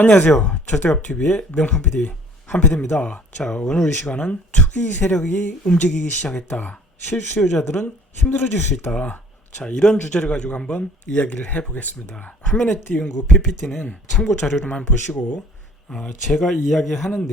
안녕하세요. 절대값TV의 명품 PD 한PD입니다. 자, 오늘 이 시간은 투기 세력이 움직이기 시작했다. 실수요자들은 힘들어질 수 있다. 자, 이런 주제를 가지고 한번 이야기를 해보겠습니다. 화면에 띄운 그 PPT는 참고 자료로만 보시고 제가 이야기하는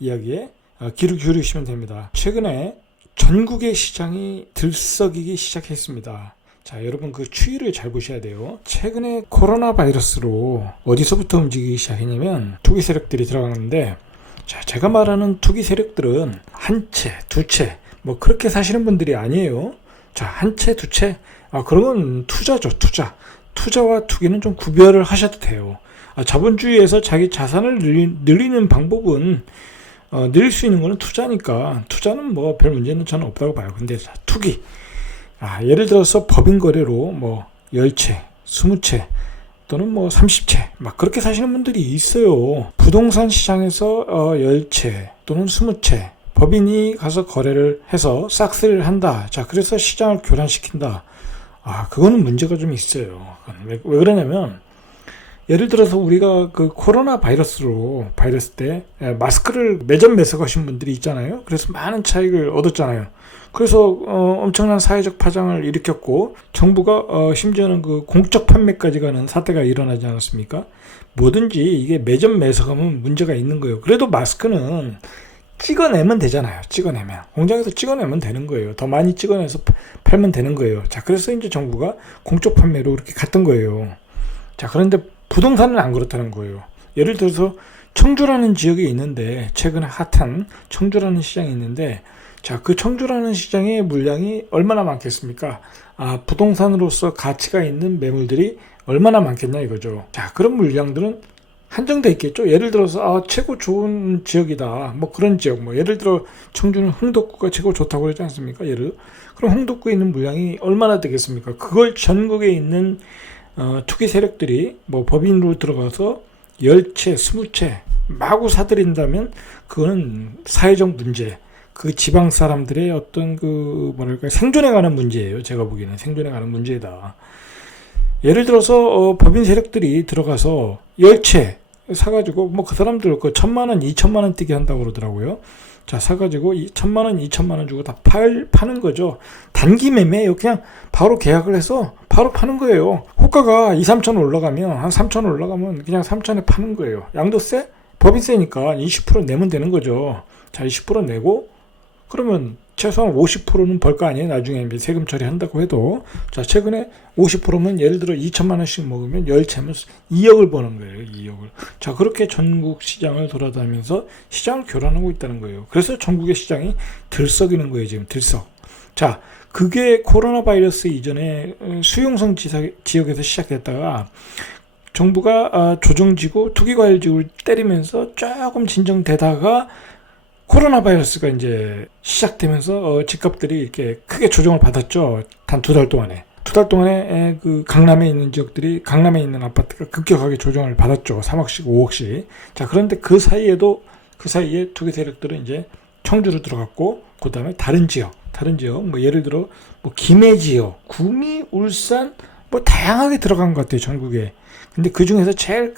이야기에 귀를 기울이시면 됩니다. 최근에 전국의 시장이 들썩이기 시작했습니다. 자, 여러분 그 추이를 잘 보셔야 돼요. 최근에 코로나 바이러스로 어디서부터 움직이기 시작했냐면 투기 세력들이 들어가는데, 자, 제가 말하는 투기 세력들은 한 채, 두 채, 뭐 그렇게 사시는 분들이 아니에요. 자, 한 채, 두 채, 그런 투자죠, 투자. 투자와 투기는 좀 구별을 하셔도 돼요. 자본주의에서 자기 자산을 늘리는 방법은 늘릴 수 있는 거는 투자니까, 투자는 뭐 별 문제는 저는 없다고 봐요. 근데 자, 투기. 예를 들어서 법인 거래로 뭐 10채, 20채 또는 뭐 30채 막 그렇게 사시는 분들이 있어요. 부동산 시장에서 10채 또는 20채 법인이 가서 거래를 해서 싹쓸이를 한다. 자, 그래서 시장을 교란시킨다. 그거는 문제가 좀 있어요. 왜 그러냐면, 예를 들어서 우리가 그 코로나 바이러스 때 마스크를 매점 매석하신 분들이 있잖아요. 그래서 많은 차익을 얻었잖아요. 그래서 엄청난 사회적 파장을 일으켰고, 정부가 심지어는 그 공적 판매까지 가는 사태가 일어나지 않았습니까? 뭐든지 이게 매점 매석하면 문제가 있는 거예요. 그래도 마스크는 찍어내면 되잖아요. 찍어내면 공장에서 찍어내면 되는 거예요. 더 많이 찍어내서 팔면 되는 거예요. 자, 그래서 이제 정부가 공적 판매로 이렇게 갔던 거예요. 자, 그런데 부동산은 안 그렇다는 거예요. 예를 들어서 청주라는 지역이 있는데, 최근에 핫한 청주라는 시장이 있는데, 자, 그 청주라는 시장의 물량이 얼마나 많겠습니까? 부동산으로서 가치가 있는 매물들이 얼마나 많겠냐 이거죠. 자, 그런 물량들은 한정돼 있겠죠. 예를 들어서 최고 좋은 지역이다. 뭐 그런 지역, 뭐 예를 들어 청주는 흥덕구가 최고 좋다고 그러지 않습니까? 그럼 흥덕구에 있는 물량이 얼마나 되겠습니까? 그걸 전국에 있는 투기 세력들이 뭐 법인으로 들어가서 10채, 20채 마구 사들인다면 그거는 사회적 문제, 그 지방 사람들의 어떤 생존해 가는 문제예요. 제가 보기에는 생존해 가는 문제다. 예를 들어서 법인 세력들이 들어가서 10채 사가지고 뭐 그 사람들 그 1,000만원, 2,000만원 뛰게 한다고 그러더라고요. 자, 사가지고 1,000만원, 2,000만원 주고 다 파는 거죠. 단기 매매예요. 그냥 바로 계약을 해서 바로 파는 거예요. 호가가 2, 3천 올라가면, 한 3천 올라가면 그냥 3천에 파는 거예요. 양도세? 법인 세니까 20% 내면 되는 거죠. 자, 20% 내고, 그러면 최소한 50%는 벌 거 아니에요. 나중에 이제 세금 처리한다고 해도. 자, 최근에 50%면 예를 들어 2천만 원씩 먹으면 10채면 2억을 버는 거예요. 2억을. 자, 그렇게 전국 시장을 돌아다니면서 시장을 교란하고 있다는 거예요. 그래서 전국의 시장이 들썩이는 거예요. 지금 들썩. 자, 그게 코로나 바이러스 이전에 수용성 지역에서 시작됐다가 정부가 조정지구, 투기과열지구를 때리면서 조금 진정되다가 코로나 바이러스가 이제 시작되면서 집값들이 이렇게 크게 조정을 받았죠. 단 2달 동안에. 2달 동안에 그 강남에 있는 지역들이, 강남에 있는 아파트가 급격하게 조정을 받았죠. 3억씩, 5억씩. 자, 그런데 그 사이에 투기 세력들은 이제 청주로 들어갔고, 그 다음에 다른 지역, 뭐 예를 들어, 뭐 김해 지역, 구미, 울산, 뭐 다양하게 들어간 것 같아요, 전국에. 근데 그 중에서 제일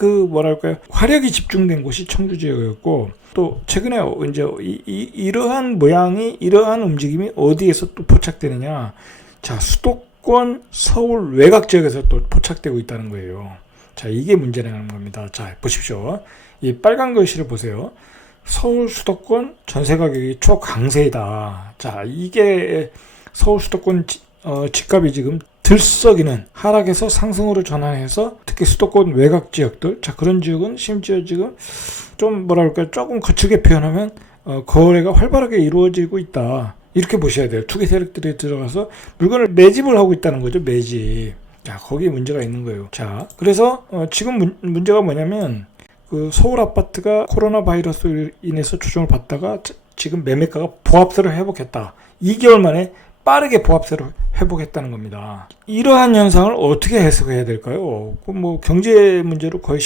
화력이 집중된 곳이 청주 지역이었고, 또 최근에 이제 이러한 움직임이 어디에서 또 포착되느냐? 자, 수도권 서울 외곽 지역에서 또 포착되고 있다는 거예요. 자, 이게 문제라는 겁니다. 자, 보십시오. 이 빨간 글씨를 보세요. 서울 수도권 전세 가격이 초강세이다. 자, 이게 서울 수도권 집값이 지금 들썩이는, 하락에서 상승으로 전환해서 특히 수도권 외곽 지역들, 자, 그런 지역은 심지어 지금 좀 조금 거칠게 표현하면 거래가 활발하게 이루어지고 있다. 이렇게 보셔야 돼요. 투기 세력들이 들어가서 물건을 매집을 하고 있다는 거죠. 매집. 자, 거기에 문제가 있는 거예요. 자, 그래서 지금 문제가 뭐냐면, 그 서울 아파트가 코로나 바이러스로 인해서 조정을 받다가 지금 매매가가 보합세를 회복했다. 2개월 만에 빠르게 보합세를 회복했다는 겁니다. 이러한 현상을 어떻게 해석해야 될까요? 뭐 경제 문제로 거의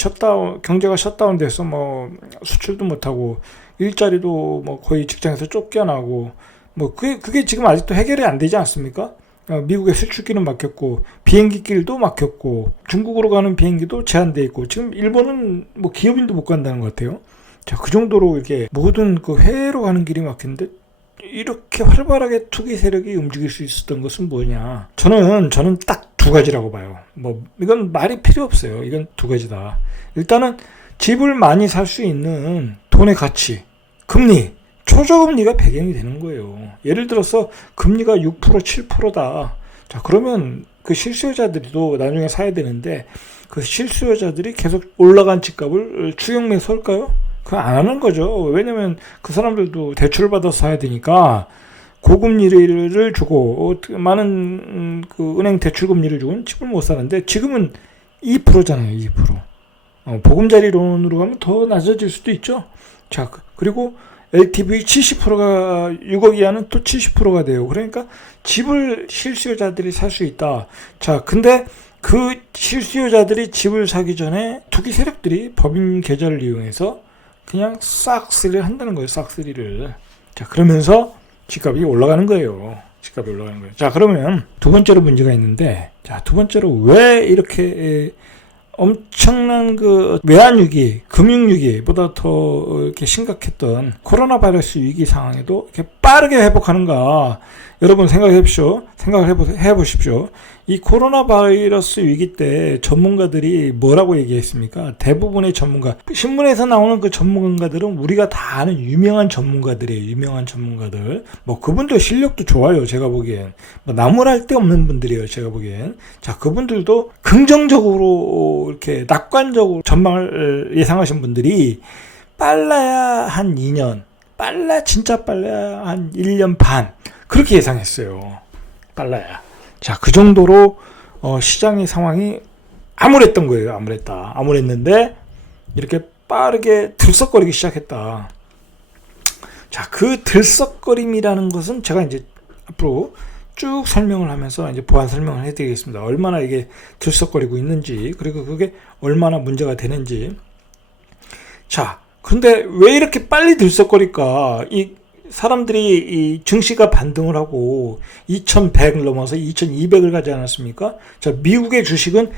경제가 셧다운돼서 뭐 수출도 못하고 일자리도 뭐 거의 직장에서 쫓겨나고 뭐 그게 지금 아직도 해결이 안 되지 않습니까? 미국의 수출기는 막혔고 비행기 길도 막혔고 중국으로 가는 비행기도 제한돼 있고 지금 일본은 뭐 기업인도 못 간다는 것 같아요. 자, 그 정도로 이렇게 모든 그 해외로 가는 길이 막혔는데 이렇게 활발하게 투기 세력이 움직일 수 있었던 것은 뭐냐? 저는 딱 두 가지라고 봐요. 뭐 이건 말이 필요 없어요. 이건 두 가지다. 일단은 집을 많이 살 수 있는 돈의 가치, 금리, 초저금리가 배경이 되는 거예요. 예를 들어서 금리가 6%, 7%다. 자, 그러면 그 실수요자들도 나중에 사야 되는데 그 실수요자들이 계속 올라간 집값을 추격 매수할까요? 그거 안 하는 거죠. 왜냐면 그 사람들도 대출을 받아서 사야 되니까 고금리를 주고 많은 그 은행 대출금리를 주고는 집을 못 사는데 지금은 2%잖아요. 2%. 보금자리론으로 가면 더 낮아질 수도 있죠. 자, 그리고 LTV 70%가 6억 이하는 또 70%가 돼요. 그러니까 집을 실수요자들이 살 수 있다. 자, 근데 그 실수요자들이 집을 사기 전에 투기 세력들이 법인 계좌를 이용해서 그냥 싹쓸이를 한다는 거예요. 싹쓸이를. 자, 그러면서 집값이 올라가는 거예요. 집값이 올라가는 거예요. 자, 그러면 두 번째로 문제가 있는데, 자, 두 번째로 왜 이렇게 엄청난 그 외환위기, 금융위기보다 더 이렇게 심각했던 코로나 바이러스 위기 상황에도 이렇게 빠르게 회복하는가? 여러분 생각해 보십시오. 이 코로나 바이러스 위기 때 전문가들이 뭐라고 얘기했습니까? 대부분의 전문가, 신문에서 나오는 그 전문가들은 우리가 다 아는 유명한 전문가들이에요. 유명한 전문가들. 뭐 그분들 실력도 좋아요. 제가 보기엔. 뭐 나무랄 데 없는 분들이에요. 제가 보기엔. 자, 그분들도 긍정적으로 이렇게 낙관적으로 전망을 예상하신 분들이 빨라야 한 2년, 진짜 빨라야 한 1년 반 그렇게 예상했어요. 빨라야. 자, 그 정도로 시장의 상황이 암울했던 거예요. 암울했는데 이렇게 빠르게 들썩거리기 시작했다. 자, 그 들썩거림이라는 것은 제가 이제 앞으로 쭉 설명을 하면서 이제 보완 설명을 해드리겠습니다. 얼마나 이게 들썩거리고 있는지, 그리고 그게 얼마나 문제가 되는지. 자, 근데 왜 이렇게 빨리 들썩거릴까? 이 사람들이 이 증시가 반등을 하고 2100을 넘어서 2200을 가지 않았습니까? 자, 미국의 주식은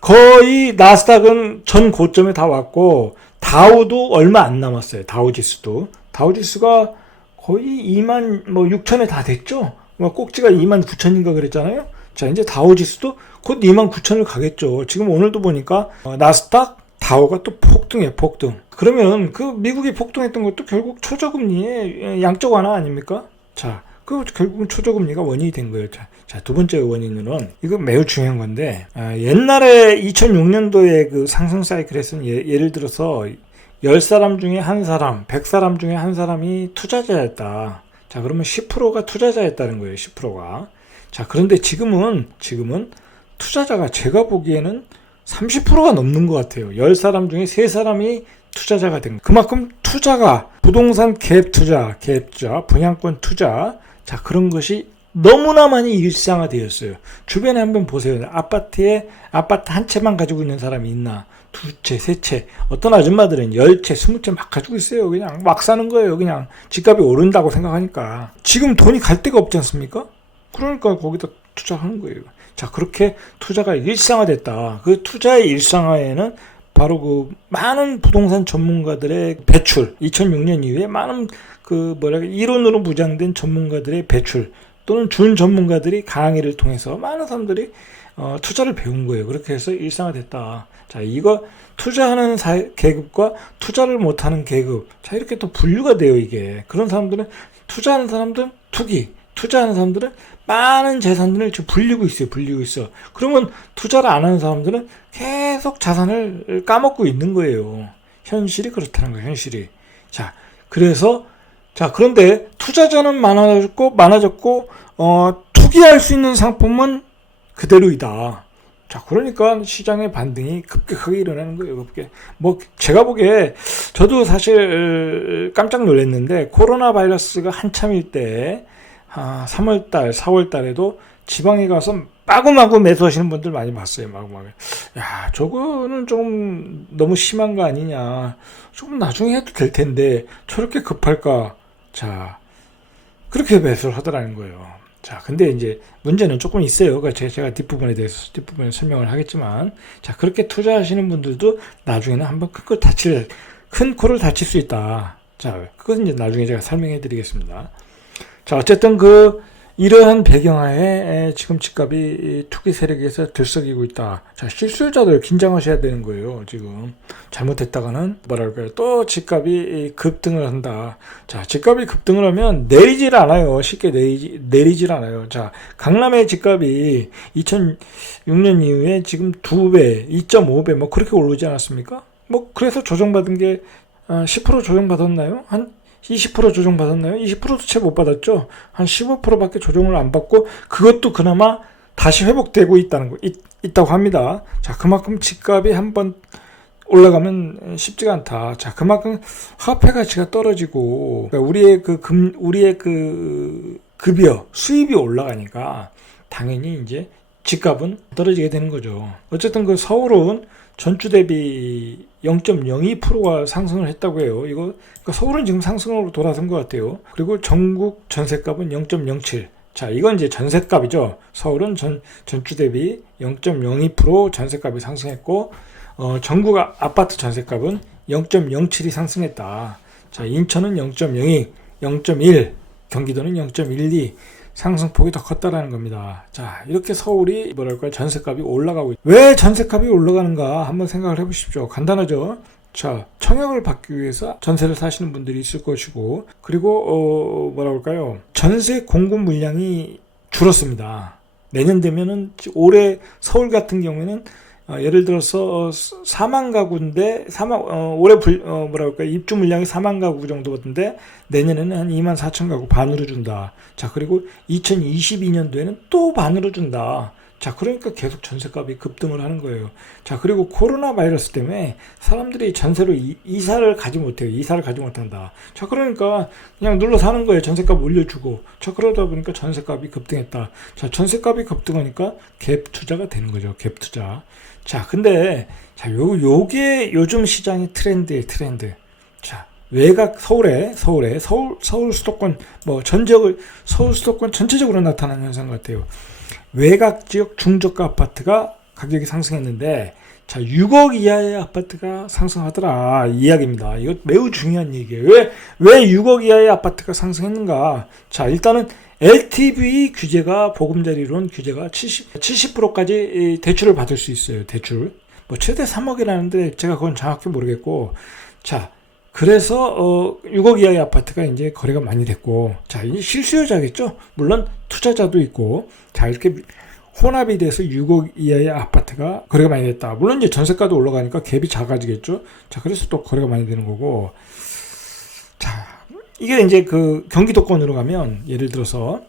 거의 나스닥은 전 고점에 다 왔고 다우도 얼마 안 남았어요. 다우지수가 거의 26,000에 다 됐죠. 꼭지가 29,000인가 그랬잖아요. 자, 이제 다우지수도 곧 29,000을 가겠죠. 지금 오늘도 보니까 나스닥 다우가 또 폭등. 그러면 그 미국이 폭등했던 것도 결국 초저금리의 양적 완화 아닙니까? 자, 그 결국은 초저금리가 원인이 된 거예요. 자, 두 번째 원인은 이거 매우 중요한 건데, 옛날에 2006년도에 그 상승 사이클에서는 예를 들어서 10사람 중에 한 사람, 100사람 중에 한 사람이 투자자였다. 자, 그러면 10%가 투자자였다는 거예요. 10%가. 자, 그런데 지금은 투자자가 제가 보기에는 30%가 넘는 것 같아요. 10사람 중에 3사람이 투자자가 된 거예요. 그만큼 투자가 부동산 갭 투자, 분양권 투자, 자, 그런 것이 너무나 많이 일상화되었어요. 주변에 한번 보세요. 아파트 한 채만 가지고 있는 사람이 있나? 2채, 3채. 어떤 아줌마들은 10채, 20채 막 가지고 있어요. 그냥 막 사는 거예요. 그냥 집값이 오른다고 생각하니까. 지금 돈이 갈 데가 없지 않습니까? 그러니까 거기다 투자하는 거예요. 자, 그렇게 투자가 일상화됐다. 그 투자의 일상화에는 바로 그 많은 부동산 전문가들의 배출, 2006년 이후에 많은 이론으로 무장된 전문가들의 배출 또는 준 전문가들이 강의를 통해서 많은 사람들이 투자를 배운 거예요. 그렇게 해서 일상화됐다. 자, 이거 투자하는 계급과 투자를 못하는 계급, 자, 이렇게 또 분류가 돼요. 이게 그런 사람들은 투자하는 사람들은 투자하는 사람들은 많은 재산들을 지금 불리고 있어. 그러면 투자를 안 하는 사람들은 계속 자산을 까먹고 있는 거예요. 현실이 그렇다는 거예요. 현실이. 자, 그런데 투자자는 많아졌고 투기할 수 있는 상품은 그대로이다. 자, 그러니까 시장의 반등이 급격하게 일어나는 거예요. 제가 보기에 저도 사실 깜짝 놀랐는데 코로나 바이러스가 한참일 때 3월달, 4월달에도 지방에 가서 마구마구 매수하시는 분들 많이 봤어요. 마구마구. 야, 저거는 좀 너무 심한 거 아니냐. 조금 나중에 해도 될 텐데 저렇게 급할까. 자, 그렇게 매수를 하더라는 거예요. 자, 근데 이제 문제는 조금 있어요. 그러니까 제가 뒷부분에 설명을 하겠지만, 자, 그렇게 투자하시는 분들도 나중에는 한번 큰 코를 다칠 수 있다. 자, 그것은 이제 나중에 제가 설명해 드리겠습니다. 자, 어쨌든 이러한 배경하에 지금 집값이 투기 세력에서 들썩이고 있다. 자, 실수요자들 긴장하셔야 되는 거예요. 지금 잘못했다가는 또 집값이 급등을 한다. 자, 집값이 급등을 하면 내리질 않아요. 쉽게 내리질 않아요. 자, 강남의 집값이 2006년 이후에 지금 2배, 2.5배 뭐 그렇게 오르지 않았습니까? 뭐 그래서 조정받은 게 10% 조정받았나요? 한 20% 조정받았나요? 20%도 채 못 받았죠. 한 15%밖에 조정을 안 받고 그것도 그나마 다시 회복되고 있다고 합니다. 자, 그만큼 집값이 한번 올라가면 쉽지가 않다. 자, 그만큼 화폐 가치가 떨어지고 그러니까 우리의 급여 수입이 올라가니까 당연히 이제 집값은 떨어지게 되는 거죠. 어쨌든 서울은 전주 대비 0.02%가 상승을 했다고 해요. 그러니까 서울은 지금 상승으로 돌아선 것 같아요. 그리고 전국 전셋값은 0.07. 자, 이건 이제 전셋값이죠. 서울은 전주 대비 0.02% 전셋값이 상승했고, 전국 아파트 전셋값은 0.07이 상승했다. 자, 인천은 0.02, 0.1, 경기도는 0.12. 상승폭이 더 컸다라는 겁니다. 자, 이렇게 서울이 전셋값이 올라가고 왜 전셋값이 올라가는가 한번 생각을 해보십시오. 간단하죠. 자, 청약을 받기 위해서 전세를 사시는 분들이 있을 것이고, 그리고 전세 공급 물량이 줄었습니다. 내년 되면은 올해 서울 같은 경우에는 예를 들어서 4만 가구인데 올해 입주 물량이 4만 가구 정도였는데 내년에는 한 2만 4천 가구 반으로 준다. 자, 그리고 2022년도에는 또 반으로 준다. 자, 그러니까 계속 전세값이 급등을 하는 거예요. 자, 그리고 코로나 바이러스 때문에 사람들이 전세로 이사를 가지 못해요. 이사를 가지 못한다. 자, 그러니까 그냥 눌러 사는 거예요. 전세값 올려주고. 자, 그러다 보니까 전세값이 급등했다. 자, 전세값이 급등하니까 갭 투자가 되는 거죠. 갭 투자. 자, 근데 요게 요즘 시장의 트렌드예요. 트렌드. 자, 외곽 서울 수도권 서울 수도권 전체적으로 나타나는 현상 같아요. 외곽 지역 중저가 아파트가 가격이 상승했는데, 자, 6억 이하의 아파트가 상승하더라. 이 이야기입니다. 이거 매우 중요한 얘기예요. 왜 6억 이하의 아파트가 상승했는가? 자, 일단은 LTV 규제가 보금자리론 규제가 70%까지 대출을 받을 수 있어요. 대출. 최대 3억이라는데 제가 그건 정확히 모르겠고, 자, 그래서 6억 이하의 아파트가 이제 거래가 많이 됐고, 자, 이제 실수요자겠죠. 물론 투자자도 있고, 자, 이렇게 혼합이 돼서 6억 이하의 아파트가 거래가 많이 됐다. 물론 이제 전세가도 올라가니까 갭이 작아지겠죠. 자, 그래서 또 거래가 많이 되는 거고. 자, 이게 이제 경기도권으로 가면 예를 들어서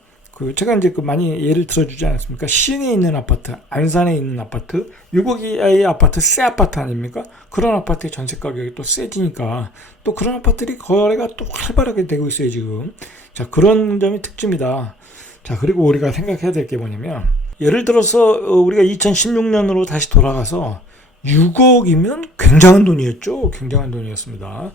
제가 이제 많이 예를 들어주지 않았습니까? 시흥에 있는 아파트, 안산에 있는 아파트, 6억 이하의 아파트, 새 아파트 아닙니까? 그런 아파트의 전세 가격이 또 세지니까 또 그런 아파트들이 거래가 또 활발하게 되고 있어요, 지금. 자, 그런 점이 특징이다. 자, 그리고 우리가 생각해야 될 게 뭐냐면, 예를 들어서 우리가 2016년으로 다시 돌아가서 6억이면 굉장한 돈이었죠. 굉장한 돈이었습니다.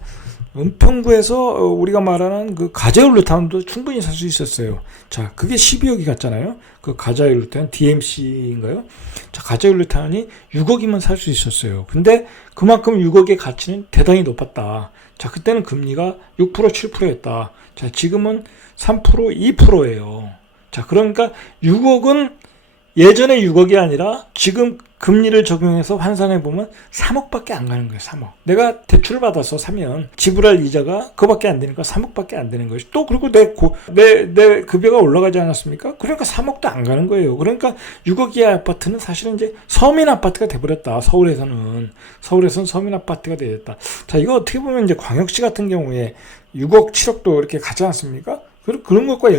은평구에서 우리가 말하는 가자율루탄도 충분히 살 수 있었어요. 자, 그게 12억이 갔잖아요. 가자율루탄 DMC인가요? 자, 가자율루탄이 6억이면 살 수 있었어요. 근데 그만큼 6억의 가치는 대단히 높았다. 자, 그때는 금리가 6%, 7%였다. 자, 지금은 3%, 2%예요. 자, 그러니까 6억은 예전에 6억이 아니라 지금 금리를 적용해서 환산해 보면 3억밖에 안 가는 거예요. 3억. 내가 대출을 받아서 사면 지불할 이자가 그거밖에 안 되니까 3억밖에 안 되는 거예요. 또 그리고 내 급여가 올라가지 않았습니까? 그러니까 3억도 안 가는 거예요. 그러니까 6억 이하 아파트는 사실은 이제 서민 아파트가 돼버렸다. 서울에서는 서민 아파트가 되었다. 자, 이거 어떻게 보면 이제 광역시 같은 경우에 6억, 7억도 이렇게 가지 않습니까? 그런 것과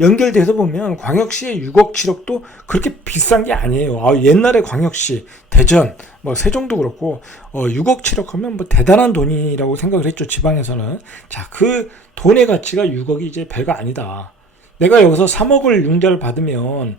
연결돼서 보면 광역시의 6억, 7억도 그렇게 비싼 게 아니에요. 옛날에 광역시, 대전, 세종도 그렇고, 6억, 7억 하면 대단한 돈이라고 생각을 했죠, 지방에서는. 자, 그 돈의 가치가 6억이 이제 별거 아니다. 내가 여기서 3억을 융자를 받으면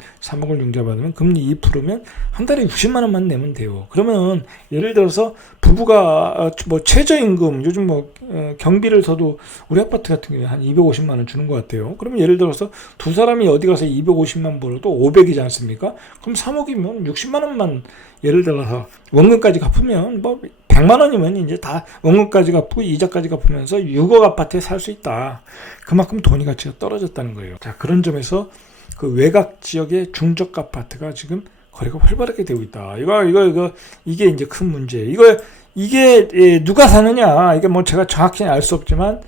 금리 2%면 한 달에 60만 원만 내면 돼요. 그러면 예를 들어서 부부가 뭐 최저임금 요즘 뭐 경비를 서도 우리 아파트 같은 경우에 한 250만 원 주는 것 같아요. 그러면 예를 들어서 두 사람이 어디 가서 250만 벌어도 500이지 않습니까? 그럼 3억이면 60만 원만 예를 들어서 원금까지 갚으면 뭐 100만 원이면 이제 다 원금까지 갚고 이자까지 갚으면서 6억 아파트에 살 수 있다. 그만큼 돈이 가치가 떨어졌다는 거예요. 자, 그런 점에서 그 외곽 지역의 중저가 아파트가 지금 거래가 활발하게 되고 있다. 이게 이제 큰 문제. 이게 누가 사느냐? 이게 뭐 제가 정확히는 알 수 없지만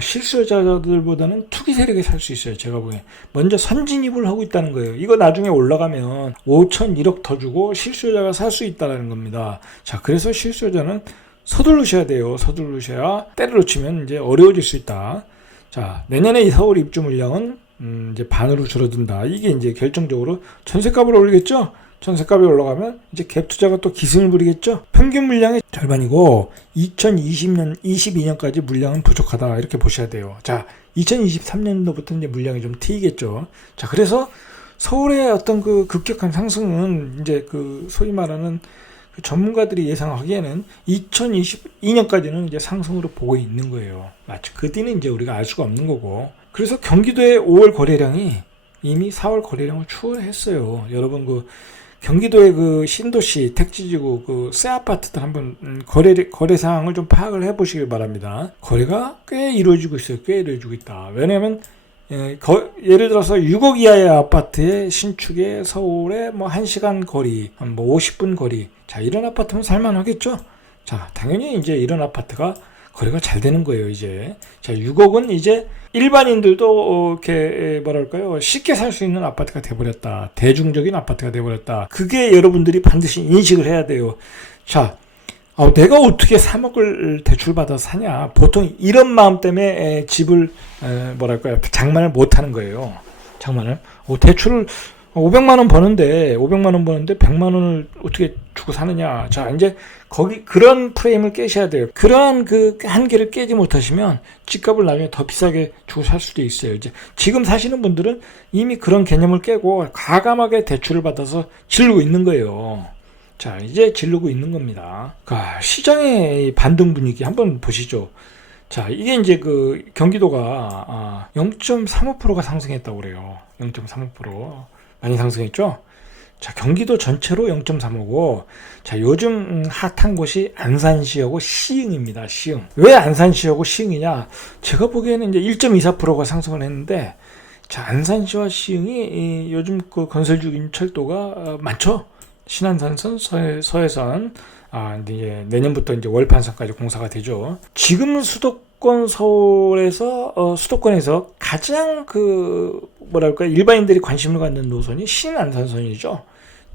실수요자들보다는 투기 세력이 살 수 있어요. 제가 보기엔. 먼저 선진입을 하고 있다는 거예요. 이거 나중에 올라가면 5천 1억 더 주고 실수요자가 살 수 있다는 겁니다. 자, 그래서 실수요자는 서두르셔야 돼요. 서두르셔야 때를 놓치면 이제 어려워질 수 있다. 자, 내년에 이 서울 입주 물량은 이제 반으로 줄어든다. 이게 이제 결정적으로 전세값을 올리겠죠? 전세값이 올라가면 이제 갭 투자가 또 기승을 부리겠죠? 평균 물량의 절반이고 22년까지 물량은 부족하다. 이렇게 보셔야 돼요. 자, 2023년도부터 이제 물량이 좀 트이겠죠. 자, 그래서 서울의 어떤 그 급격한 상승은 이제 그 소위 말하는 그 전문가들이 예상하기에는 2022년까지는 이제 상승으로 보고 있는 거예요. 마치 그 뒤는 이제 우리가 알 수가 없는 거고. 그래서 경기도의 5월 거래량이 이미 4월 거래량을 추월했어요. 여러분 그 경기도의 그 신도시 택지지구 그 새 아파트들 한번 거래 상황을 좀 파악을 해보시길 바랍니다. 거래가 꽤 이루어지고 있어요. 꽤 이루어지고 있다. 왜냐하면 예를 들어서 6억 이하의 아파트의 신축에 서울에 뭐 1시간 거리, 뭐 50분 거리. 자, 이런 아파트면 살만하겠죠? 자, 당연히 이제 이런 아파트가 거래가 잘 되는 거예요, 이제. 자, 6억은 이제 일반인들도 이렇게 뭐랄까요? 쉽게 살 수 있는 아파트가 돼버렸다. 대중적인 아파트가 돼버렸다. 그게 여러분들이 반드시 인식을 해야 돼요. 자, 내가 어떻게 3억을 대출받아서 사냐. 보통 이런 마음 때문에 집을 뭐랄까요? 장만을 못 하는 거예요. 장만을. 대출을 500만 원 버는데 100만 원을 어떻게 주고 사느냐. 자, 이제 그런 프레임을 깨셔야 돼요. 그러한 그 한계를 깨지 못하시면 집값을 나중에 더 비싸게 주고 살 수도 있어요. 이제 지금 사시는 분들은 이미 그런 개념을 깨고 과감하게 대출을 받아서 지르고 있는 거예요. 자, 이제 지르고 있는 겁니다. 그러니까 시장의 반등 분위기 한번 보시죠. 자, 이게 이제 그 경기도가 0.35%가 상승했다고 그래요. 0.35%. 많이 상승했죠? 자, 경기도 전체로 0.35고, 자, 요즘 핫한 곳이 안산시하고 시흥입니다. 시흥. 왜 안산시하고 시흥이냐? 제가 보기에는 이제 1.24%가 상승을 했는데, 자, 안산시와 시흥이 요즘 그 건설 중인 철도가 많죠? 신안산선, 서해선, 이제 내년부터 이제 월판선까지 공사가 되죠. 지금 수도권에서 가장 뭐랄까, 일반인들이 관심을 갖는 노선이 신안산선이죠.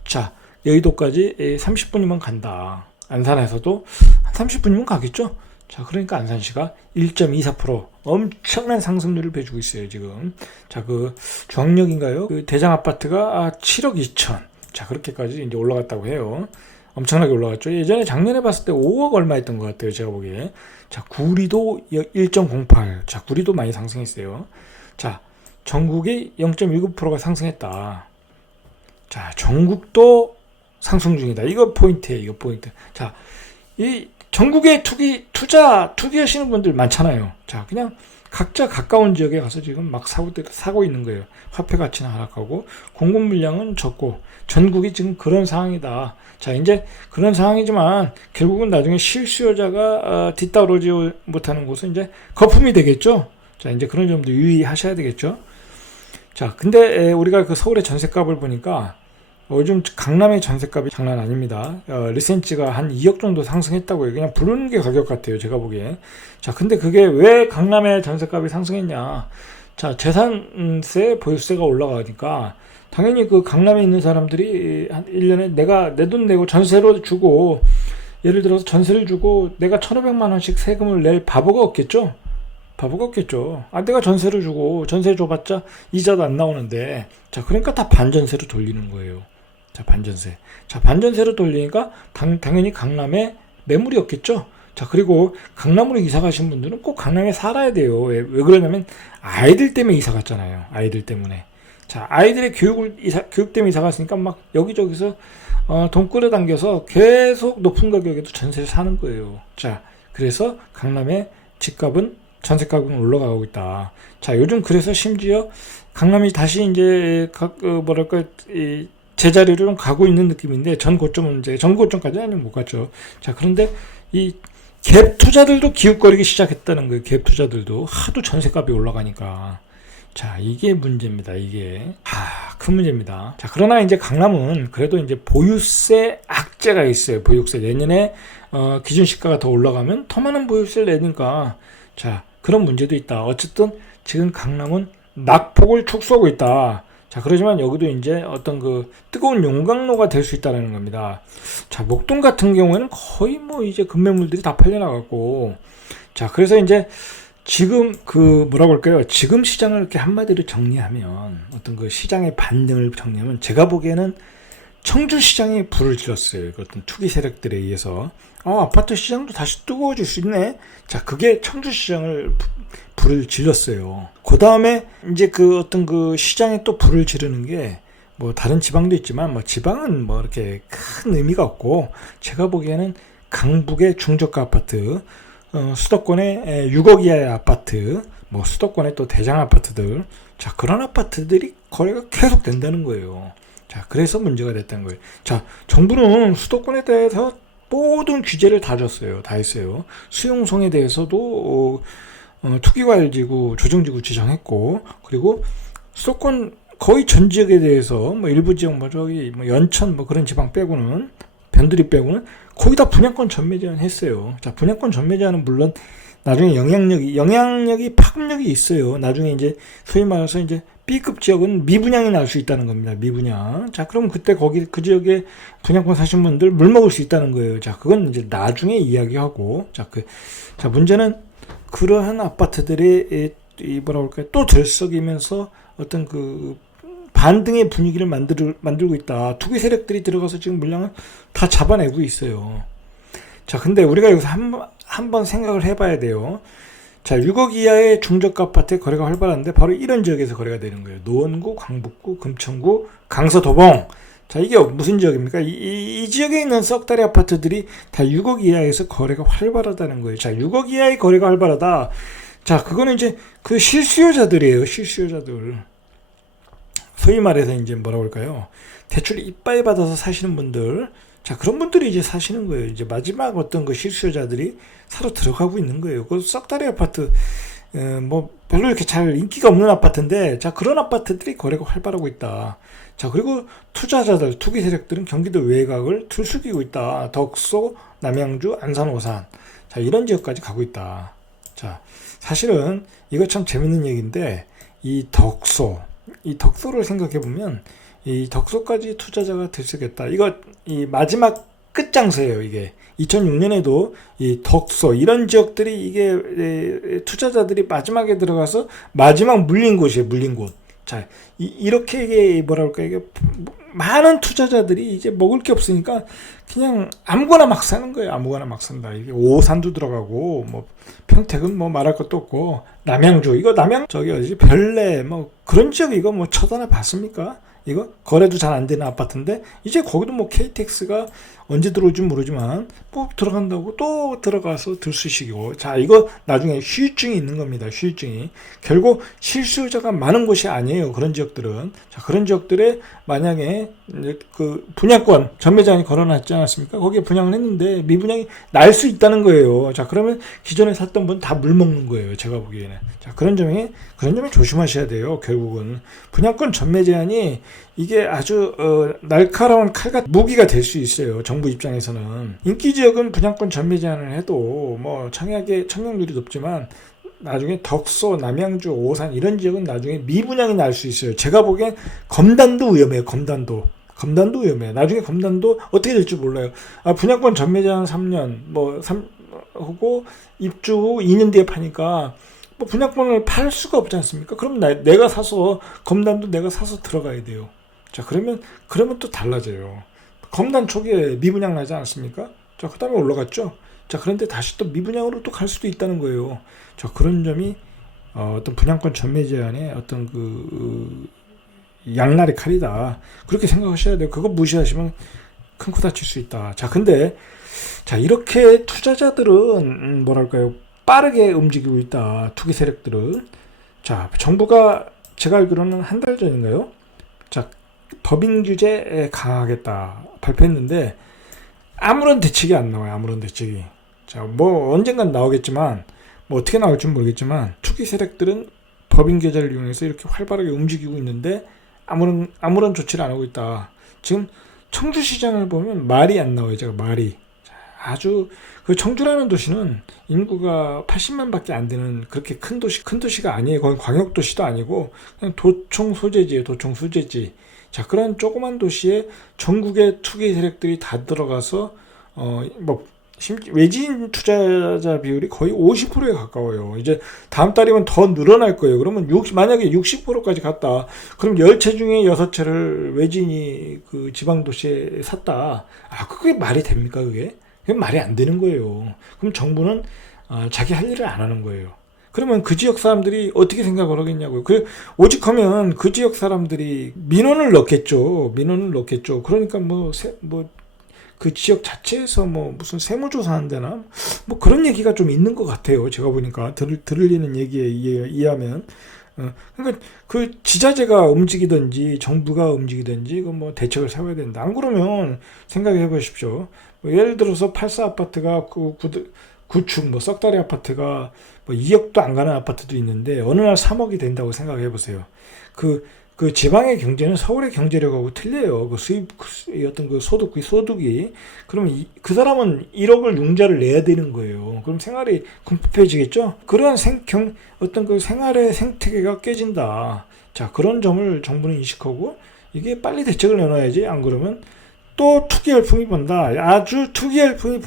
자, 여의도까지 30분이면 간다. 안산에서도 한 30분이면 가겠죠. 자, 그러니까 안산시가 1.24% 엄청난 상승률을 보여주고 있어요, 지금. 자, 그 중앙역인가요? 그 대장 아파트가 7억 2천. 자, 그렇게까지 이제 올라갔다고 해요. 엄청나게 올라갔죠. 예전에 작년에 봤을 때 5억 얼마 했던 것 같아요, 제가 보기에. 자, 구리도 1.08. 자, 구리도 많이 상승했어요. 자, 전국이 0.19%가 상승했다. 자, 전국도 상승 중이다. 이거 포인트예요, 이거 포인트. 자, 이 전국에 투기하시는 분들 많잖아요. 자, 그냥 각자 가까운 지역에 가서 지금 막 사고 있는 거예요. 화폐 가치는 하락하고 공급 물량은 적고 전국이 지금 그런 상황이다. 자, 이제 그런 상황이지만 결국은 나중에 실수요자가 뒤따르지 못하는 곳은 이제 거품이 되겠죠. 자, 이제 그런 점도 유의하셔야 되겠죠. 자, 근데 우리가 그 서울의 전세값을 보니까 요즘 강남의 전세값이 장난 아닙니다. 리센치가 한 2억 정도 상승했다고요. 그냥 부르는 게 가격 같아요, 제가 보기에. 자, 근데 그게 왜 강남의 전세값이 상승했냐? 자, 재산세, 보유세가 올라가니까 당연히 그 강남에 있는 사람들이 한 1년에 내가 내 돈 내고 전세로 주고, 예를 들어서 전세를 주고 내가 1,500만 원씩 세금을 낼 바보가 없겠죠? 바보가 없겠죠. 내가 전세를 주고 전세 줘봤자 이자도 안 나오는데. 자, 그러니까 다 반전세로 돌리는 거예요. 자, 반전세. 자, 반전세로 돌리니까 당연히 강남에 매물이 없겠죠. 자, 그리고 강남으로 이사 가신 분들은 꼭 강남에 살아야 돼요. 왜 그러냐면 아이들 때문에 이사 갔잖아요. 아이들 때문에. 자, 아이들의 교육 때문에 이사 갔으니까 막 여기저기서 돈 끌어당겨서 계속 높은 가격에도 전세를 사는 거예요. 자, 그래서 강남의 집값은 전세 가격은 올라가고 있다. 자, 요즘 그래서 심지어 강남이 다시 이제 제자리로 좀 가고 있는 느낌인데 전 고점까지는 아직 못 갔죠. 자, 그런데 이 갭 투자들도 기웃거리기 시작했다는 거예요. 갭 투자들도 하도 전세값이 올라가니까. 자, 이게 문제입니다. 이게 큰 문제입니다. 자, 그러나 이제 강남은 그래도 이제 보유세 악재가 있어요. 보유세 내년에 기준 시가가 더 올라가면 더 많은 보유세를 내니까 자, 그런 문제도 있다. 어쨌든 지금 강남은 낙폭을 축소하고 있다. 자, 그러지만 여기도 이제 어떤 그 뜨거운 용광로가 될 수 있다는 겁니다. 자, 목동 같은 경우에는 거의 뭐 이제 급매물들이 다 팔려나갔고, 자, 그래서 이제 지금 지금 시장을 이렇게 한마디로 정리하면, 어떤 그 시장의 반등을 정리하면, 제가 보기에는 청주 시장이 불을 질렀어요. 어떤 투기 세력들에 의해서. 아파트 시장도 다시 뜨거워질 수 있네. 자, 그게 청주 시장을 불을 질렀어요. 그 다음에 이제 그 어떤 그 시장에 또 불을 지르는 게 뭐 다른 지방도 있지만 뭐 지방은 뭐 이렇게 큰 의미가 없고 제가 보기에는 강북의 중저가 아파트, 수도권의 6억 이하의 아파트, 뭐 수도권의 또 대장 아파트들, 자, 그런 아파트들이 거래가 계속 된다는 거예요. 자, 그래서 문제가 됐다는 거예요. 자, 정부는 수도권에 대해서 모든 규제를 다 줬어요. 다 했어요. 수용성에 대해서도 투기과열지구, 조정지구 지정했고, 그리고 수도권 거의 전 지역에 대해서 뭐 일부 지역 뭐 연천 뭐 그런 지방 빼고는 변두리 빼고는 거의 다 분양권 전매 제한했어요. 자, 분양권 전매 제한은 물론 나중에 영향력이 파급력이 있어요. 나중에 이제 소위 말해서 이제 B급 지역은 미분양이 날 수 있다는 겁니다. 미분양. 자, 그럼 그때 그 지역에 분양권 사신 분들 물 먹을 수 있다는 거예요. 자, 그건 이제 나중에 이야기하고, 자, 문제는 그러한 아파트들이 또 들썩이면서 어떤 그 반등의 분위기를 만들고 있다. 투기 세력들이 들어가서 지금 물량을 다 잡아내고 있어요. 자, 근데 우리가 여기서 한번 생각을 해봐야 돼요. 자, 6억 이하의 중저가 아파트의 거래가 활발한데 바로 이런 지역에서 거래가 되는 거예요. 노원구, 광북구, 금천구, 강서, 도봉. 자, 이게 무슨 지역입니까? 이 지역에 있는 썩다리 아파트들이 다 6억 이하에서 거래가 활발하다는 거예요. 자, 6억 이하의 거래가 활발하다. 자, 그거는 이제 그 실수요자들이에요. 실수요자들. 소위 말해서 이제 뭐라고 할까요? 대출 이빠이 받아서 사시는 분들. 자, 그런 분들이 이제 사시는 거예요. 이제 마지막 어떤 그 실수요자들이 사러 들어가고 있는 거예요. 그 썩다리 아파트, 뭐 별로 이렇게 잘 인기가 없는 아파트인데, 자, 그런 아파트들이 거래가 활발하고 있다. 자, 그리고 투자자들, 투기 세력들은 경기도 외곽을 들쑥이고 있다. 덕소, 남양주, 안산, 오산. 자, 이런 지역까지 가고 있다. 자, 사실은 이거 참 재밌는 얘기인데, 이 덕소를 생각해 보면 이 덕소까지 투자자가 들썩였다. 이거 이 마지막 끝장서예요. 이게 2006년에도 이 덕소 이런 지역들이 이게 투자자들이 마지막에 들어가서 마지막 물린 곳이에요. 물린 곳. 자, 이렇게 이게 이게 많은 투자자들이 이제 먹을 게 없으니까 그냥 아무거나 막 사는 거예요. 아무거나 막 산다. 이게 오산도 들어가고 뭐 평택은 뭐 말할 것도 없고 남양주 이거 저기 어디지 별내 뭐 그런 지역 이거 뭐 쳐다나 봤습니까? 이거 거래도 잘 안 되는 아파트인데 이제 거기도 뭐 KTX가 언제 들어올지 모르지만 뭐 들어간다고 또 들어가서 들쑤시고 자 이거 나중에 후유증이 있는 겁니다. 후유증이 결국 실수요자가 많은 곳이 아니에요. 그런 지역들은 자 그런 지역들에 만약에 그 분양권 전매장이 걸어놨지 않았습니까? 거기에 분양을 했는데 미분양이 날 수 있다는 거예요. 자 그러면 기존에 샀던 분 다 물 먹는 거예요. 제가 보기에는 자 그런 점에 조심하셔야 돼요. 결국은 분양권 전매 제한이 이게 아주 날카로운 칼같은 무기가 될 수 있어요. 정부 입장에서는 인기 지역은 분양권 전매 제한을 해도 뭐 청약률이 높지만 나중에 덕소, 남양주, 오산 이런 지역은 나중에 미분양이 날 수 있어요. 제가 보기엔 검단도 위험해요. 검단도 위험해요. 나중에 검단도 어떻게 될지 몰라요. 분양권 전매 제한 3년 하고 입주 후 2년 뒤에 파니까 뭐 분양권을 팔 수가 없지 않습니까? 그럼 내가 사서 검단도 내가 사서 들어가야 돼요. 자 그러면 또 달라져요. 검단 초기에 미분양 나지 않습니까? 자 그다음에 올라갔죠. 자, 그런데 다시 또 미분양으로 또 갈 수도 있다는 거예요. 자, 그런 점이 어떤 분양권 전매 제한의 어떤 양날의 칼이다. 그렇게 생각하셔야 돼요. 그거 무시하시면 큰 코 다칠 수 있다. 자, 근데 자, 이렇게 투자자들은 뭐랄까요? 빠르게 움직이고 있다. 투기 세력들은. 자, 정부가 제가 알기로는 한 달 전인가요? 자, 법인 규제 강화하겠다 발표했는데 아무런 대책이 안 나와요. 아무런 대책이. 자, 뭐 언젠간 나오겠지만 뭐 어떻게 나올지 모르겠지만 투기 세력들은 법인 규제를 이용해서 이렇게 활발하게 움직이고 있는데 아무런 조치를 안 하고 있다. 지금 청주시장을 보면 말이 안 나와요. 제가 말이. 아주 그 청주라는 도시는 인구가 80만밖에 안 되는 그렇게 큰 도시가 아니에요. 거기 광역 도시도 아니고 그냥 도청 소재지예요. 도청 소재지. 자, 그런 조그만 도시에 전국의 투기 세력들이 다 들어가서 외지인 투자자 비율이 거의 50%에 가까워요. 이제 다음 달이면 더 늘어날 거예요. 그러면 만약에 60%까지 갔다. 그럼 10채 중에 6채를 외지인이 그 지방 도시에 샀다. 아, 그게 말이 됩니까, 그게? 그게 말이 안 되는 거예요. 그럼 정부는 자기 할 일을 안 하는 거예요. 그러면 그 지역 사람들이 어떻게 생각을 하겠냐고요. 오직하면 그 지역 사람들이 민원을 넣겠죠. 그러니까 그 지역 자체에서 무슨 세무조사하는 데나 그런 얘기가 좀 있는 것 같아요. 제가 보니까 들리는 얘기에 의하면. 그러니까 그 지자체가 움직이든지 정부가 움직이든지 대책을 세워야 된다. 안 그러면 생각해 보십시오. 예를 들어서 84 아파트가 구축 썩다리 아파트가 2억도 안 가는 아파트도 있는데 어느 날 3억이 된다고 생각해 보세요. 그 지방의 경제는 서울의 경제력하고 틀려요. 어떤 소득이. 그러면 그 사람은 1억을 융자를 내야 되는 거예요. 그럼 생활이 궁핍해지겠죠? 그러한 어떤 그 생활의 생태계가 깨진다. 자, 그런 점을 정부는 인식하고 이게 빨리 대책을 내놔야지. 안 그러면 또 투기 열풍이 번다. 아주 투기 열풍이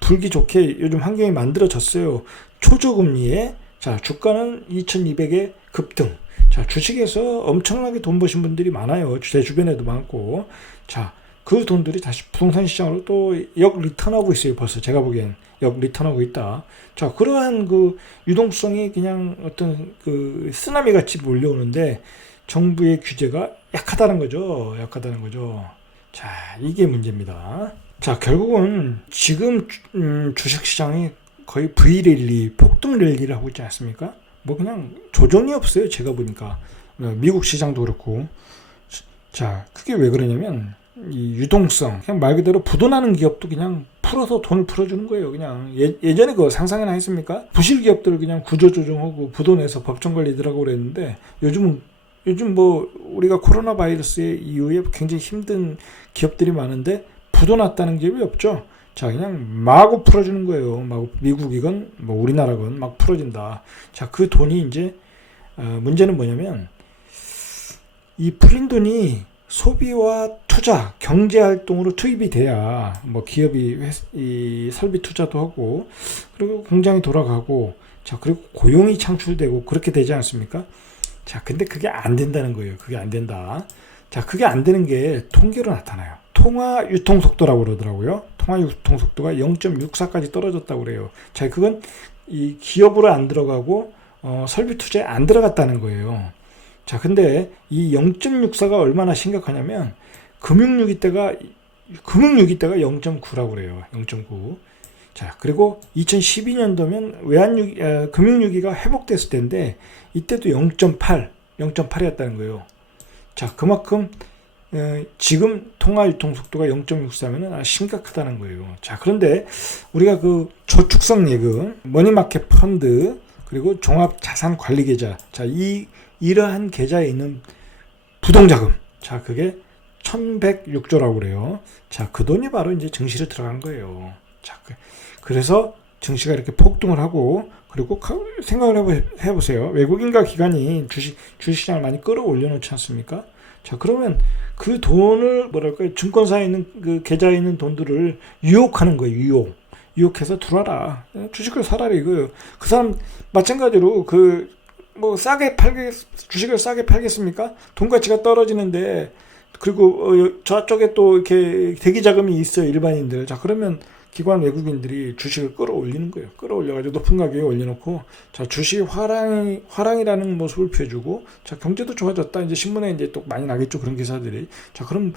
불기 좋게 요즘 환경이 만들어졌어요. 초저금리에 자, 주가는 2200에 급등. 자, 주식에서 엄청나게 돈 버신 분들이 많아요. 제 주변에도 많고. 자, 그 돈들이 다시 부동산 시장으로 또 리턴하고 있어요. 벌써 제가 보기엔 리턴하고 있다. 자, 그러한 그 유동성이 그냥 어떤 그 쓰나미 같이 몰려오는데 정부의 규제가 약하다는 거죠. 자, 이게 문제입니다. 자, 결국은 지금 주식시장이 거의 V랠리, 폭등 랠리를 하고 있지 않습니까? 그냥 조정이 없어요. 제가 보니까. 미국 시장도 그렇고. 자, 그게 왜 그러냐면 이 유동성, 그냥 말 그대로 부도나는 기업도 그냥 풀어서 돈을 풀어주는 거예요. 그냥 예전에 그거 상상이나 했습니까? 부실 기업들을 그냥 구조조정하고 부도내서 법정 관리들하고 그랬는데 요즘 우리가 코로나 바이러스 이후에 굉장히 힘든 기업들이 많은데 부도났다는 기업이 없죠. 자, 그냥 마구 풀어주는 거예요. 미국이건 우리나라건 막 풀어진다. 자, 그 돈이 이제 문제는 뭐냐면 이 풀린 돈이 소비와 투자, 경제 활동으로 투입이 돼야 기업이 이 설비 투자도 하고 그리고 공장이 돌아가고 자, 그리고 고용이 창출되고 그렇게 되지 않습니까? 자, 근데 그게 안 된다는 거예요. 그게 안 된다. 자, 그게 안 되는 게 통계로 나타나요. 통화 유통 속도라고 그러더라고요. 통화 유통 속도가 0.64까지 떨어졌다고 그래요. 자, 그건 이 기업으로 안 들어가고 설비 투자에 안 들어갔다는 거예요. 자, 근데 이 0.64가 얼마나 심각하냐면 금융위기 때가 0.9라고 그래요. 0.9. 자, 그리고 2012년도면 금융위기가 회복됐을 때인데 이때도 0.8이었다는 거예요. 자, 그만큼 지금 통화 유통 속도가 0.64면은 심각하다는 거예요. 자, 그런데 우리가 그 저축성 예금, 머니마켓 펀드, 그리고 종합 자산 관리 계좌. 자, 이러한 계좌에 있는 부동자금. 자, 그게 1106조라고 그래요. 자, 그 돈이 바로 이제 증시로 들어간 거예요. 자, 그래서 증시가 이렇게 폭등을 하고, 그리고 생각을 해보세요. 외국인과 기관이 주식시장을 많이 끌어올려 놓지 않습니까? 자, 그러면 그 돈을 증권사에 있는 그 계좌에 있는 돈들을 유혹하는 거예요. 유혹해서 들어와라. 주식을 사라 이거예요. 그 사람 마찬가지로 주식을 싸게 팔겠습니까? 돈 가치가 떨어지는데 그리고 저쪽에 또 이렇게 대기 자금이 있어요. 일반인들. 자, 그러면 기관 외국인들이 주식을 끌어올리는 거예요. 끌어올려가지고 높은 가격에 올려놓고, 자, 주식이 화랑이라는 모습을 보여주고, 자, 경제도 좋아졌다. 이제 신문에 이제 또 많이 나겠죠. 그런 기사들이. 자, 그럼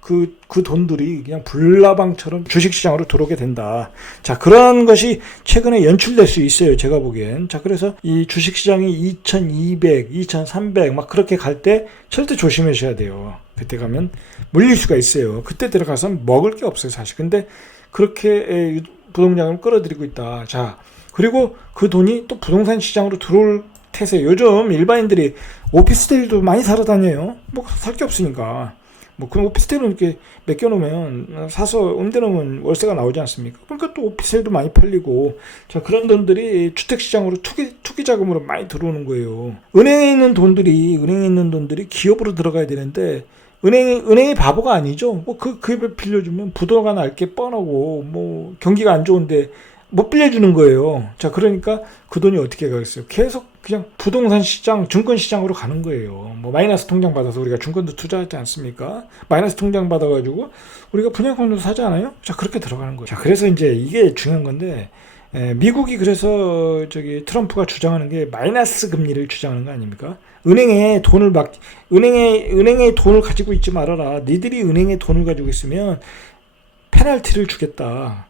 그 돈들이 그냥 불나방처럼 주식시장으로 들어오게 된다. 자, 그런 것이 최근에 연출될 수 있어요. 제가 보기엔. 자, 그래서 이 주식시장이 2200, 2300 막 그렇게 갈 때 절대 조심하셔야 돼요. 그때 가면 물릴 수가 있어요. 그때 들어가서 먹을 게 없어요, 사실. 근데 그렇게 부동산을 끌어들이고 있다. 자, 그리고 그 돈이 또 부동산 시장으로 들어올 태세. 요즘 일반인들이 오피스텔도 많이 사러 다녀요. 뭐 살 게 없으니까. 뭐, 그 오피스텔은 이렇게 맡겨놓으면, 사서 임대놓으면 월세가 나오지 않습니까? 그러니까 또 오피스텔도 많이 팔리고, 자, 그런 돈들이 주택시장으로 투기 자금으로 많이 들어오는 거예요. 은행에 있는 돈들이 기업으로 들어가야 되는데, 은행이 바보가 아니죠. 뭐, 그에 빌려주면 부도가 날 게 뻔하고, 뭐, 경기가 안 좋은데, 못 빌려주는 거예요. 자, 그러니까 그 돈이 어떻게 가겠어요? 계속 그냥 부동산 시장, 증권 시장으로 가는 거예요. 뭐 마이너스 통장 받아서 우리가 증권도 투자하지 않습니까? 마이너스 통장 받아가지고 우리가 분양권도 사지 않아요? 자, 그렇게 들어가는 거예요. 자, 그래서 이제 이게 중요한 건데, 미국이 그래서 트럼프가 주장하는 게 마이너스 금리를 주장하는 거 아닙니까? 은행에 돈을 가지고 있지 말아라. 니들이 은행에 돈을 가지고 있으면 페널티를 주겠다.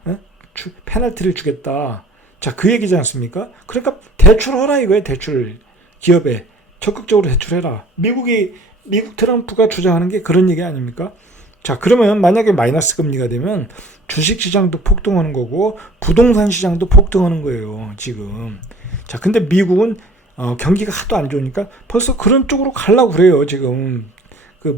페널티를 주겠다. 자, 그 얘기지 않습니까? 그러니까 대출하라 이거예요. 대출 기업에 적극적으로 대출해라. 미국 트럼프가 주장하는 게 그런 얘기 아닙니까? 자, 그러면 만약에 마이너스 금리가 되면 주식 시장도 폭등하는 거고 부동산 시장도 폭등하는 거예요, 지금. 자, 근데 미국은 경기가 하도 안 좋으니까 벌써 그런 쪽으로 가려고 그래요, 지금.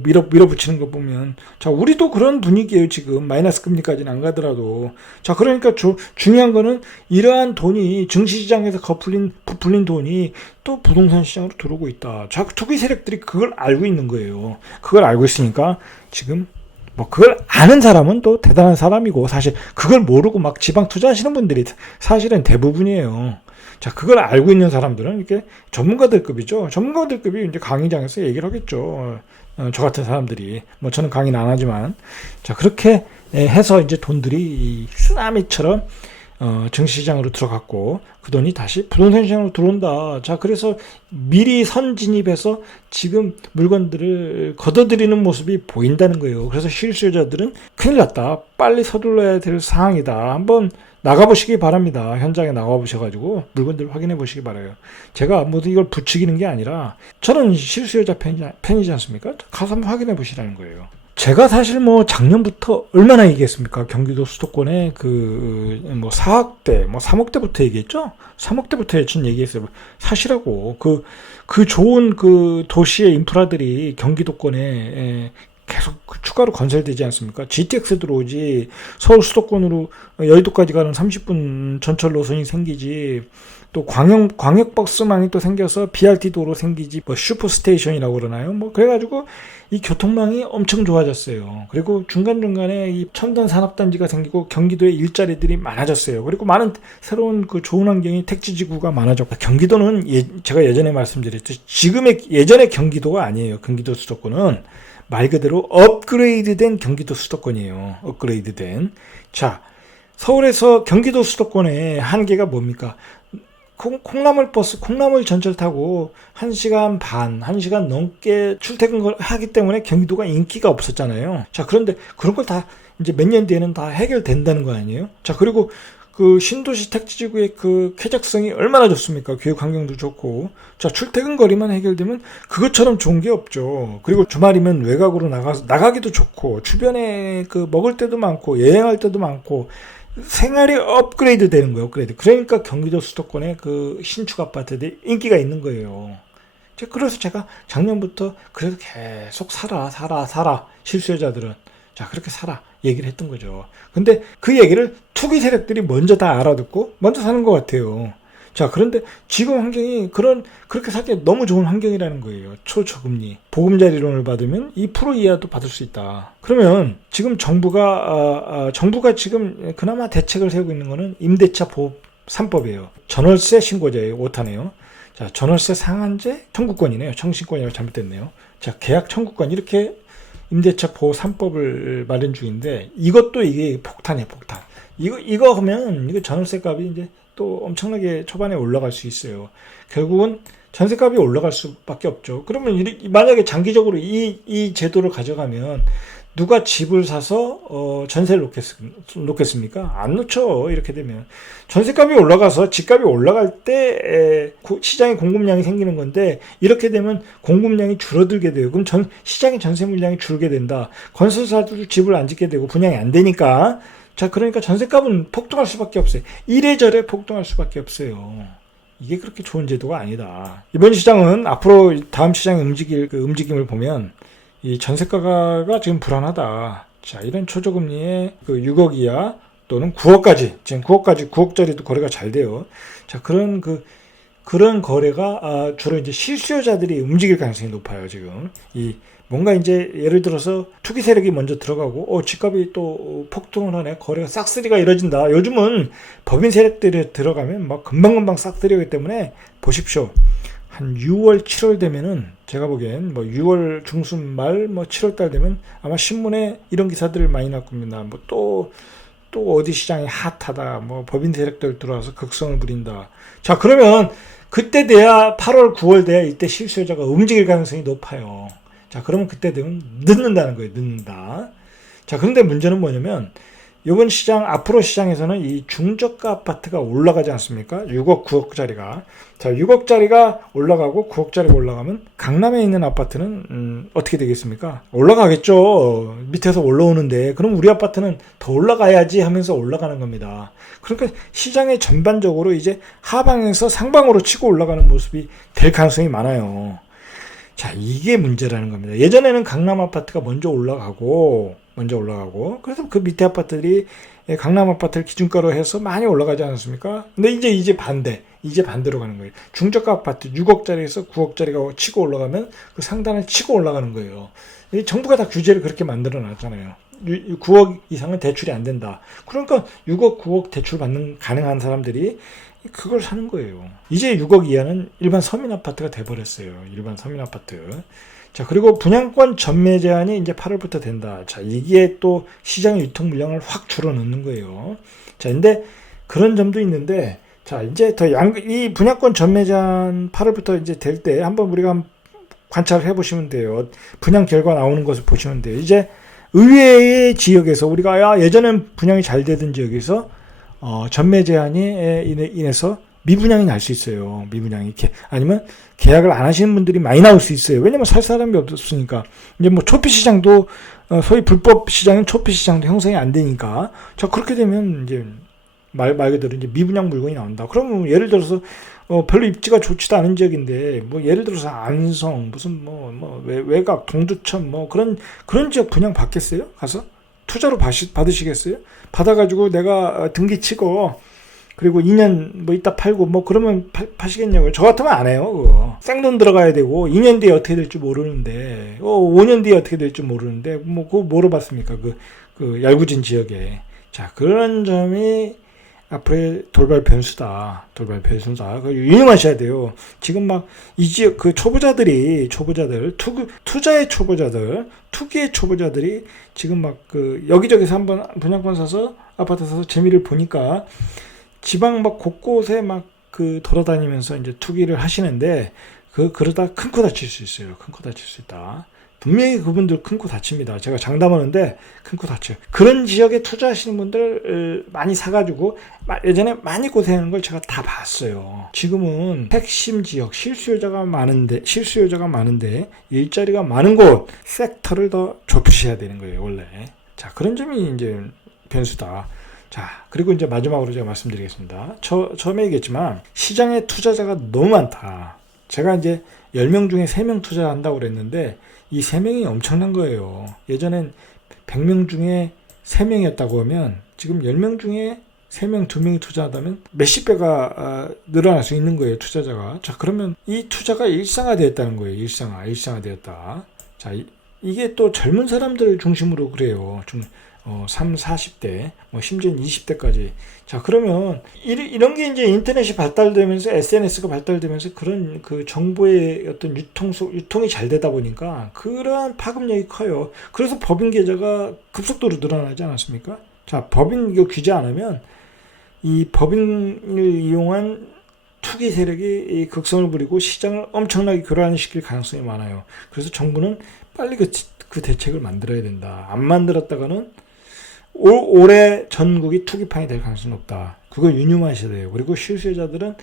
밀어붙이는 거 보면. 자, 우리도 그런 분위기예요, 지금. 마이너스 금리까지는 안 가더라도. 자, 그러니까 중요한 거는 이러한 돈이 증시시장에서 부풀린 돈이 또 부동산 시장으로 들어오고 있다. 자, 투기 세력들이 그걸 알고 있는 거예요. 그걸 알고 있으니까 지금 뭐 그걸 아는 사람은 또 대단한 사람이고, 사실 그걸 모르고 막 지방 투자하시는 분들이 사실은 대부분이에요. 자, 그걸 알고 있는 사람들은 이렇게 전문가들급이죠. 전문가들급이 이제 강의장에서 얘기를 하겠죠. 저 같은 사람들이. 뭐 저는 강의는 안 하지만. 자, 그렇게 해서 이제 돈들이 쓰나미처럼 증시시장으로 들어갔고, 그 돈이 다시 부동산 시장으로 들어온다. 자, 그래서 미리 선진입해서 지금 물건들을 걷어들이는 모습이 보인다는 거예요. 그래서 실수요자들은 큰일 났다. 빨리 서둘러야 될 상황이다. 한번 나가보시기 바랍니다. 현장에 나가보셔가지고 물건들을 확인해 보시기 바라요. 제가 모두 이걸 부추기는 게 아니라 저는 실수요자 팬이지 않습니까? 가서 한번 확인해 보시라는 거예요. 제가 사실 뭐 작년부터 얼마나 얘기했습니까? 경기도 수도권에 4억대, 3억대부터 얘기했죠? 3억대부터 전 얘기했어요. 사실하고 그 좋은 그 도시의 인프라들이 경기도권에 계속 추가로 건설되지 않습니까? GTX 들어오지, 서울 수도권으로 여의도까지 가는 30분 전철 노선이 생기지, 또 광역버스망이 또 생겨서 BRT 도로 생기지, 뭐 슈퍼스테이션이라고 그러나요? 뭐 그래가지고 이 교통망이 엄청 좋아졌어요. 그리고 중간중간에 이 첨단 산업단지가 생기고 경기도에 일자리들이 많아졌어요. 그리고 많은 새로운 그 좋은 환경이 택지지구가 많아졌고, 경기도는 제가 예전에 말씀드렸듯이 예전의 경기도가 아니에요. 경기도 수도권은 말 그대로 업그레이드된 경기도 수도권이에요. 업그레이드된. 자, 서울에서 경기도 수도권의 한계가 뭡니까? 콩나물 전철 타고 1시간 반, 1시간 넘게 출퇴근을 하기 때문에 경기도가 인기가 없었잖아요. 자, 그런데 그런 걸 다 이제 몇 년 뒤에는 다 해결된다는 거 아니에요? 자, 그리고 그 신도시 택지지구의 그 쾌적성이 얼마나 좋습니까? 교육 환경도 좋고. 자, 출퇴근 거리만 해결되면 그것처럼 좋은 게 없죠. 그리고 주말이면 외곽으로 나가기도 좋고, 주변에 그 먹을 때도 많고, 여행할 때도 많고, 생활이 업그레이드 되는 거예요, 업그레이드. 그러니까 경기도 수도권에 그 신축 아파트들이 인기가 있는 거예요. 그래서 제가 작년부터 그래도 계속 사라. 실수요자들은. 자, 그렇게 사라. 얘기를 했던 거죠. 근데 그 얘기를 투기 세력들이 먼저 다 알아듣고 먼저 사는 것 같아요. 자, 그런데 지금 환경이 그렇게 사기 너무 좋은 환경이라는 거예요. 초저금리. 보금자리론을 받으면 2% 이하도 받을 수 있다. 그러면 지금 정부가 지금 그나마 대책을 세우고 있는 거는 임대차 보호 3법이에요. 전월세 신고제예요. 5타네요. 자, 전월세 상한제 청구권이네요. 청신권이라고 잘못됐네요. 자, 계약 청구권 이렇게 임대차 보호 3법을 마련 중인데 이게 폭탄이에요, 폭탄. 이거 하면 이거 전월세 값이 이제 또 엄청나게 초반에 올라갈 수 있어요. 결국은 전세값이 올라갈 수밖에 없죠. 그러면 만약에 장기적으로 이 제도를 가져가면 누가 집을 사서 전세를 놓겠습니까? 안 놓죠. 이렇게 되면 전세값이 올라가서 집값이 올라갈 때 시장에 공급량이 생기는 건데, 이렇게 되면 공급량이 줄어들게 돼요. 그럼 시장의 전세 물량이 줄게 된다. 건설사도 집을 안 짓게 되고 분양이 안 되니까, 자, 그러니까 전세값은 폭등할 수밖에 없어요. 이래저래 폭등할 수밖에 없어요. 이게 그렇게 좋은 제도가 아니다. 이번 시장은 앞으로 다음 시장의 움직임을 보면 이 전세가가 지금 불안하다. 자, 이런 초저금리에 6억 이하 또는 9억까지, 지금 9억짜리도 거래가 잘 돼요. 자, 그런 거래가 주로 이제 실수요자들이 움직일 가능성이 높아요. 지금 뭔가 이제 예를 들어서 투기 세력이 먼저 들어가고 집값이 또 폭등을 하네, 거래가 싹쓸이가 이뤄진다. 요즘은 법인 세력들이 들어가면 막 금방금방 싹쓸이기 때문에 보십시오. 한 6월, 7월 되면은 제가 보기엔 6월 중순 말 7월 달 되면 아마 신문에 이런 기사들을 많이 날 겁니다. 또 어디 시장이 핫하다. 법인 세력들 들어와서 극성을 부린다. 자, 그러면 그때 돼야 8월, 9월 돼야 이때 실수요자가 움직일 가능성이 높아요. 자, 그러면 그때 되면 늦는다는 거예요. 늦는다. 자, 그런데 문제는 뭐냐면 이번 앞으로 시장에서는 이 중저가 아파트가 올라가지 않습니까? 6억, 9억짜리가. 자, 6억짜리가 올라가고 9억짜리가 올라가면 강남에 있는 아파트는 어떻게 되겠습니까? 올라가겠죠. 밑에서 올라오는데. 그럼 우리 아파트는 더 올라가야지 하면서 올라가는 겁니다. 그러니까 시장의 전반적으로 이제 하방에서 상방으로 치고 올라가는 모습이 될 가능성이 많아요. 자, 이게 문제라는 겁니다. 예전에는 강남 아파트가 먼저 올라가고 그래서 그 밑에 아파트들이 강남 아파트를 기준가로 해서 많이 올라가지 않았습니까? 근데 이제 반대로 가는 거예요. 중저가 아파트 6억짜리에서 9억짜리가 치고 올라가면 그 상단을 치고 올라가는 거예요. 정부가 다 규제를 그렇게 만들어 놨잖아요. 9억 이상은 대출이 안 된다. 그러니까 6억, 9억 대출 가능한 사람들이 그걸 사는 거예요. 이제 6억 이하는 일반 서민 아파트가 돼버렸어요. 일반 서민 아파트. 자, 그리고 분양권 전매 제한이 이제 8월부터 된다. 자, 이게 또 시장의 유통 물량을 확 줄어넣는 거예요. 자, 근데 그런 점도 있는데, 자, 이제 이 분양권 전매 제한 8월부터 이제 될 때 한번 우리가 관찰을 해보시면 돼요. 분양 결과 나오는 것을 보시면 돼요. 이제 의외의 지역에서 우리가 예전엔 분양이 잘 되던 지역에서 전매 제한이 인해서 미분양이 날 수 있어요. 미분양이 아니면 계약을 안 하시는 분들이 많이 나올 수 있어요. 왜냐면 살 사람이 없으니까. 이제 초피 시장도 소위 불법 시장인 초피 시장도 형성이 안 되니까. 자, 그렇게 되면 이제 말 그대로 이제 미분양 물건이 나온다. 그러면 예를 들어서 별로 입지가 좋지도 않은 지역인데 예를 들어서 안성 무슨 외곽 동두천 그런 지역 분양 받겠어요? 가서 투자로 받으시겠어요? 받아가지고 내가 등기치고 그리고 2년 있다 팔고 그러면 파시겠냐고요. 저 같으면 안 해요. 그거 생돈 들어가야 되고 2년 뒤에 어떻게 될지 모르는데 5년 뒤에 어떻게 될지 모르는데 그거 뭐로 봤습니까? 그 얄궂은 지역에. 자, 그런 점이 앞으로의 돌발 변수다. 유념하셔야 돼요. 지금 이 지역 초보자들, 투자의 초보자들, 투기의 초보자들이 지금 여기저기서 한번 분양권 사서 아파트 사서 재미를 보니까 지방 곳곳에 돌아다니면서 이제 투기를 하시는데 그러다 큰 코 다칠 수 있어요. 큰 코 다칠 수 있다. 분명히 그분들 큰 코 다칩니다. 제가 장담하는데 큰 코 다쳐요. 그런 지역에 투자하시는 분들 많이 사가지고 예전에 많이 고생하는 걸 제가 다 봤어요. 지금은 핵심 지역 실수요자가 많은데 일자리가 많은 곳 섹터를 더 좁히셔야 되는 거예요. 원래. 자, 그런 점이 이제 변수다. 자, 그리고 이제 마지막으로 제가 말씀드리겠습니다. 처음에 얘기했지만 시장에 투자자가 너무 많다. 제가 이제 10명 중에 3명 투자한다고 그랬는데 이 3명이 엄청난 거예요. 예전엔 100명 중에 3명이었다고 하면 지금 10명 중에 3명, 2명이 투자하다면 몇십 배가 늘어날 수 있는 거예요. 투자자가. 자, 그러면 이 투자가 일상화되었다는 거예요. 일상화되었다. 자, 이게 또 젊은 사람들 중심으로 그래요. 30, 40대, 심지어는 20대까지. 자, 그러면 이런 게 이제 인터넷이 발달되면서 SNS가 발달되면서 그런 정보의 어떤 유통이 잘 되다 보니까 그러한 파급력이 커요. 그래서 법인 계좌가 급속도로 늘어나지 않았습니까? 자, 법인 이거 규제 안 하면 이 법인을 이용한 투기 세력이 이 극성을 부리고 시장을 엄청나게 교란시킬 가능성이 많아요. 그래서 정부는 빨리 그 대책을 만들어야 된다. 안 만들었다가는 올해 전국이 투기판이 될 가능성이 높다. 그걸 유념하셔야 돼요. 그리고 실수요자들은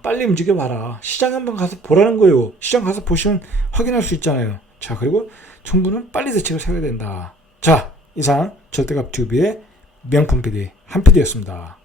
빨리 움직여봐라. 시장 한번 가서 보라는 거예요. 시장 가서 보시면 확인할 수 있잖아요. 자, 그리고 정부는 빨리 대책을 세워야 된다. 자, 이상 절대값 튜브의 명품 PD 한 PD였습니다.